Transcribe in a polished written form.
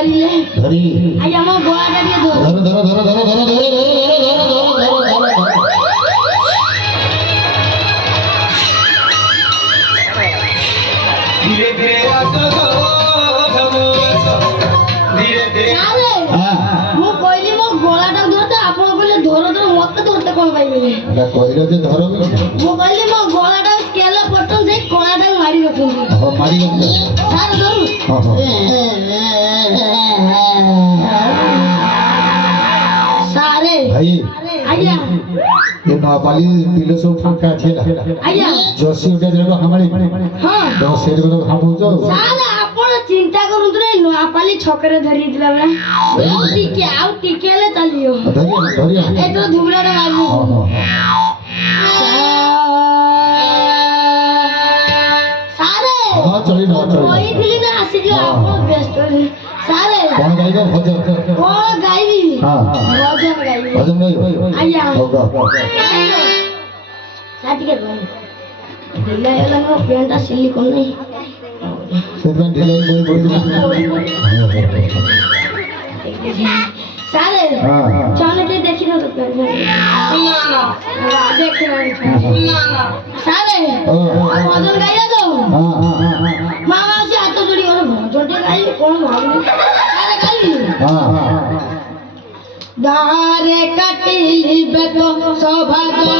धरी দিলে ধরি আজ আমার গোয়াটা দিয়ে ধরো ধরো ধরো ধরো ধরো ধরো ধরো ধীরে ধীরে আসো ধীরে ধীরে ମୁଁ କହିଲି ମୋ ଗଳାଟାକୁ ଧରତେ ଆପଣ କହିଲେ ଧର ଧର ମତେ ଧରତେ କଣ ପାଇବେନି କହିଲ ଯେ ଧର ମୁଁ କହିଲି ମୋ ଗଳାଟାକୁ ସ୍କେଲ ପଟନ ସେଇ କଳାଟାକୁ ମାରି ରଖନ୍ତୁ ମାରି ସାର୍ ଧରୁ ସାରେ ଭାଇ ଆଜ୍ଞା ये नौपाली पिलो सब फंका छे ଆଜ୍ଞା जोशी उठे जब हमारे ହଁ तो शेर को हम जो ସାର୍ ଆପଣ ଚିନ୍ତା କରନ୍ତୁ ରେ ନୂଆପାଲି ଛକରେ ଧରିଥିଲା ବେଳା ଆଉ ଟିକେ ହେଲେ ଚାଲିବ धरिया ଏଥର ଧୁବଡ଼ାଟା ମାରିବ ସାରେ हां चली ना चली କହିଥିଲି ନା ଆସିଯିବ ଆପଣ ବ୍ୟସ୍ତ ସାରେ कौन गाइबो भजन କଣ ଗାଇବି हां ଭଜନ ଗାଇବି भजन गाइबो ଆଜ୍ଞା होगा ସାର୍ ଟିକେ ରୁହନ୍ତୁ ଢିଲା ହେଇଗଲା ମୋ ପ୍ୟାଣ୍ଟଟା ସିଲିକନ୍ ନାହିଁ सेदन ढिलाई बोल ସାରେ हां ଚାଲେ ଟିକେ ଦେଖିନ ତ ପ୍ୟାଣ୍ଟ ନା ଦେଖିନ ନା ସାରେ ଭଜନ ଗାଇଲା ତ हां ମା ମାଉସୀ ହାତ ଯୋଡ଼ି ଗୋଟେ ଭଜନଟେ ଗାଇବି କଣ ଭାବୁନି ସାରେ ଗାଇବି हां दारे कटिली बेतो सौभाग्य